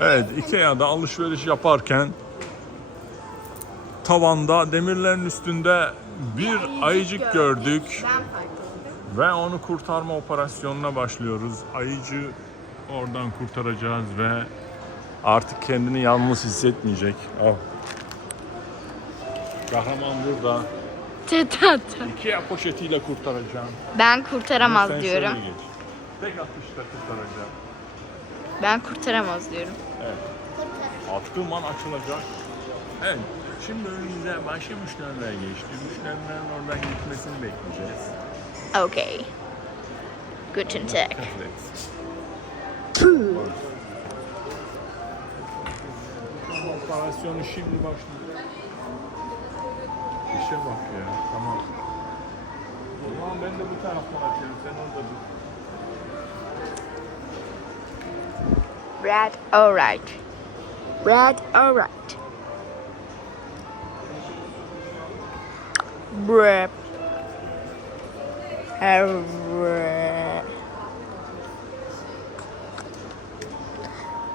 Evet, Ikea'da alışveriş yaparken tavanda demirlerin üstünde bir ayıcık gördük ve onu kurtarma operasyonuna başlıyoruz. Ayıcı oradan kurtaracağız ve artık kendini yalnız hissetmeyecek. Al. Kahraman burada. Tetat. Ikea poşetiyle kurtaracağım. Ben kurtaramaz Sen diyorum. geç. Tek atışta kurtaracağım. Ben kurtaramaz diyorum. Attığım an açılacak. Evet. Şimdi önümüze başka müşteriler geçti. Müşterilerin oradan gitmesini bekleyeceğiz. Okay. Guten Tag. Evet. Operasyonu şimdi başlıyor. İşe bak ya. Tamam. O zaman ben de bu taraftan açıyorum. Sen orada dur. Brad, alright. Brad, alright. Brad.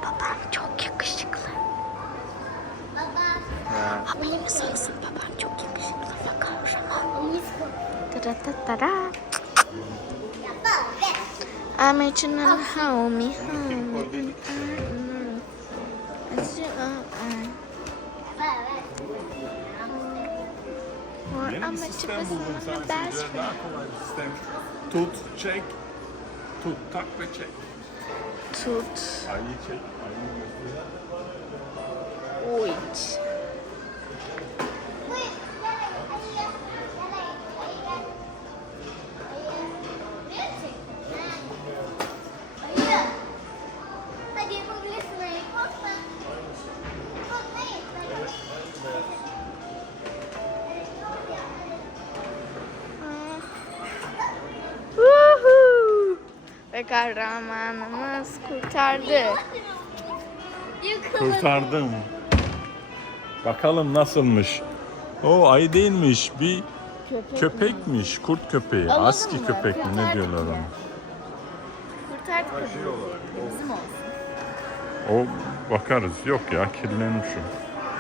Babam çok yakışıklı. Haberiniz olsun babam çok yakışıklı ve kahraman. Tara I'm itching and homey, homey. Yeni bir sistem buldum sen sizce daha kolay bir sistem. Tut, çek, tut, tak ve çek. Tut. check. çek, ayı Ve kahramanımız kurtardı. Kurtardım. Bakalım nasılmış. O ayı değilmiş. Bir köpekmiş. Kurt köpeği. Alalım Aski mı? köpek mi? Ne diyorlar ona? Kurtardık. Bizim olsun. O bakarız. Yok ya kirlenmiş o.